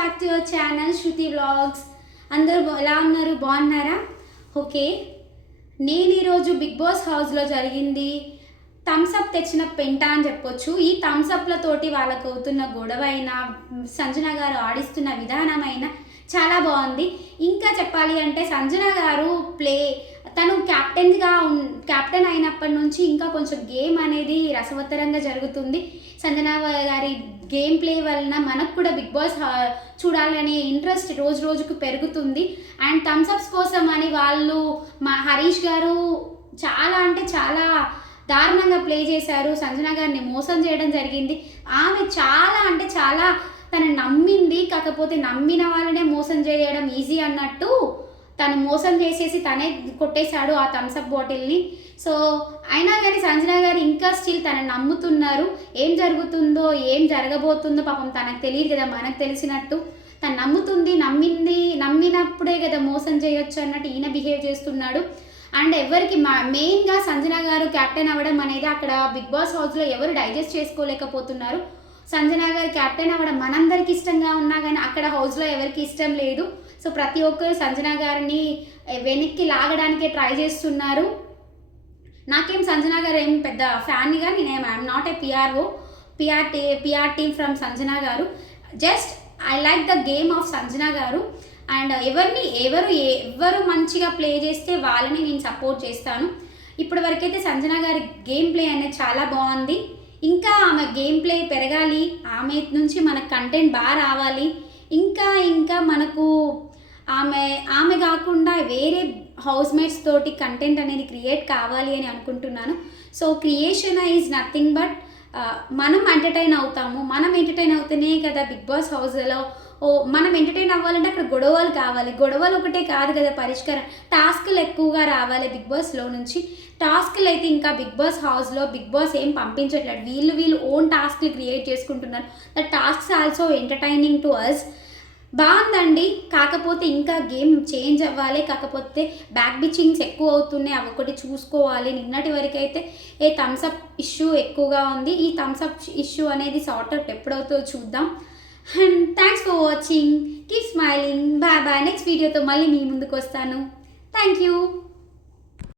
Back to your channel Shruti vlogs. అందరూ ఎలా ఉన్నారు? బాగున్నారా? ఓకే, నేను ఈరోజు బిగ్ బాస్ హౌస్లో జరిగింది థమ్స్అప్ తెచ్చిన పెంట అని చెప్పొచ్చు. ఈ థమ్స్అప్లతోటి వాళ్ళకు అవుతున్న గొడవ అయినా, సంజన గారు ఆడిస్తున్న విధానమైన చాలా బాగుంది. ఇంకా చెప్పాలి అంటే సంజన గారు తను క్యాప్టెన్ అయినప్పటి నుంచి ఇంకా కొంచెం గేమ్ అనేది రసవత్తరంగా జరుగుతుంది. సంజన గారి గేమ్ ప్లే వలన మనకు కూడా బిగ్ బాస్ చూడాలనే ఇంట్రెస్ట్ రోజు రోజుకు పెరుగుతుంది. అండ్ థమ్స్అప్స్ కోసం అని వాళ్ళు హరీష్ గారు చాలా అంటే చాలా దారుణంగా ప్లే చేశారు. సంజన గారిని మోసం చేయడం జరిగింది. ఆమె చాలా అంటే చాలా తను నమ్మింది, కాకపోతే నమ్మిన వాళ్ళనే మోసం చేయడం ఈజీ అన్నట్టు తను మోసం చేసేసి తనే కొట్టేశాడు ఆ థమ్స్అప్ బాటిల్ని. సో అయినా కానీ సంజన గారు ఇంకా స్టిల్ తనని నమ్ముతున్నారు. ఏం జరుగుతుందో ఏం జరగబోతుందో పాపం తనకు తెలియదు కదా, మనకు తెలిసినట్టు తను నమ్మినప్పుడే కదా మోసం చేయొచ్చు అన్నట్టు ఈయన బిహేవ్ చేస్తున్నాడు. అండ్ ఎవరికి మెయిన్గా సంజన గారు క్యాప్టెన్ అవ్వడం అనేది అక్కడ బిగ్ బాస్ హౌస్లో ఎవరు డైజెస్ట్ చేసుకోలేకపోతున్నారు. సంజన గారు క్యాప్టెన్ అవ్వడం మనందరికి ఇష్టంగా ఉన్నా కానీ అక్కడ హౌస్లో ఎవరికి ఇష్టం లేదు. సో ప్రతి ఒక్కరు సంజన గారిని వెనక్కి లాగడానికే ట్రై చేస్తున్నారు. నాకేం సంజన గారు ఏం పెద్ద ఫ్యాన్గా I'm not a PR team from Sanjana గారు. Just I like the game of Sanjana గారు. అండ్ ఎవరు మంచిగా ప్లే చేస్తే వాళ్ళని నేను సపోర్ట్ చేస్తాను. ఇప్పటి వరకైతే సంజన గారి గేమ్ ప్లే అనేది చాలా బాగుంది. ఇంకా ఆమె గేమ్ ప్లే పెరగాలి, ఆమె నుంచి మనకు కంటెంట్ బాగా రావాలి. ఇంకా మనకు ఆమె కాకుండా వేరే హౌస్ మేట్స్ తోటి కంటెంట్ అనేది క్రియేట్ కావాలి అని అనుకుంటున్నాను. So creation is nothing but మనం ఎంటర్టైన్ అవుతాము. మనం ఎంటర్టైన్ అవుతూనే కదా బిగ్ బాస్ హౌస్లో మనం ఎంటర్టైన్ అవ్వాలంటే అక్కడ గొడవలు కావాలి. గొడవలు ఒకటే కాదు కదా పరిష్కారం, టాస్క్లు ఎక్కువగా రావాలి బిగ్ బాస్లో నుంచి. టాస్క్లు అయితే ఇంకా బిగ్ బాస్ హౌస్లో బిగ్ బాస్ ఏం పంపించట్లేదు. వీళ్ళు ఓన్ టాస్క్లు క్రియేట్ చేసుకుంటున్నారు. The tasks also entertaining to us. బాగుందండి, కాకపోతే ఇంకా గేమ్ చేంజ్ అవ్వాలి. కాకపోతే బ్యాక్ బిచ్చింగ్స్ ఎక్కువ అవుతున్నాయి, అవి ఒకటి చూసుకోవాలి. నిన్నటి వరకు అయితే థమ్స్అప్ ఇష్యూ ఎక్కువగా ఉంది. ఈ థమ్స్అప్ ఇష్యూ అనేది సార్ట్ అవుట్ ఎప్పుడవుతుందో చూద్దాం. And thanks for watching, keep smiling, bye bye. Next వీడియోతో మళ్ళీ మీ ముందుకు వస్తాను. Thank you.